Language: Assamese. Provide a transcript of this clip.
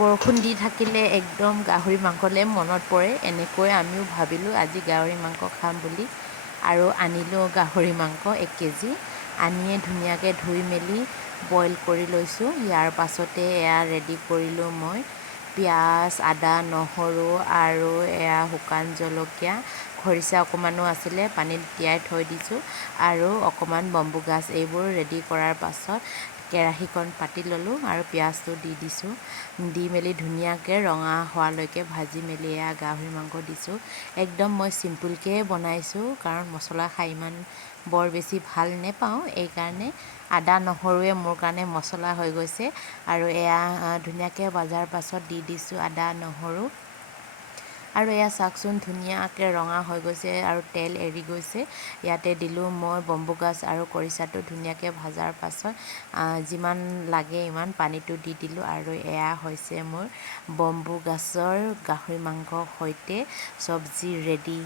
বৰষুণ দি থাকিলে একদম গাহৰি মাংসলৈ মনত পৰে। এনেকৈ আমিও ভাবিলোঁ আজি গাহৰি মাংস খাম বুলি আৰু আনিলোঁ গাহৰি মাংস 1 কেজি। আনিয়ে ধুনীয়াকৈ ধুই মেলি বইল কৰি লৈছোঁ। ইয়াৰ পাছতে এয়া ৰেডি কৰিলোঁ মই পিঁয়াজ, আদা, নহৰু আৰু এয়া শুকান জলকীয়া, খৰিচা অকণমানো আছিলে, পানীত তিয়াই থৈ দিছোঁ আৰু অকণমান বম্বু গাজ। এইবোৰ ৰেডি কৰাৰ পাছত কেৰাহীখন পাতি ল'লোঁ আৰু পিঁয়াজটো দি দিছোঁ। দি মেলি ধুনীয়াকৈ ৰঙা হোৱালৈকে ভাজি মেলি এয়া গাহৰি মাংস দিছোঁ। একদম মই চিম্পুলকৈ বনাইছোঁ কাৰণ মছলা খাই ইমান বৰ বেছি ভাল নেপাওঁ। এইকাৰণে আদা নহৰুৱে মোৰ কাৰণে মছলা হৈ গৈছে। আৰু এয়া ধুনীয়াকৈ ভজাৰ পাছত দি দিছোঁ আদা নহৰু আৰু এয়া চাওকচোন ধুনীয়াকৈ ৰঙা হৈ গৈছে আৰু তেল এৰি গৈছে। ইয়াতে দিলোঁ মই বম্বু গাজ আৰু খৰিচাটো ধুনীয়াকৈ ভজাৰ পাছত যিমান লাগে ইমান পানীটো দি দিলোঁ আৰু এয়া হৈছে মোৰ বম্বু গাজৰ গাহৰি মাংসৰ সৈতে চব্জি ৰেডি।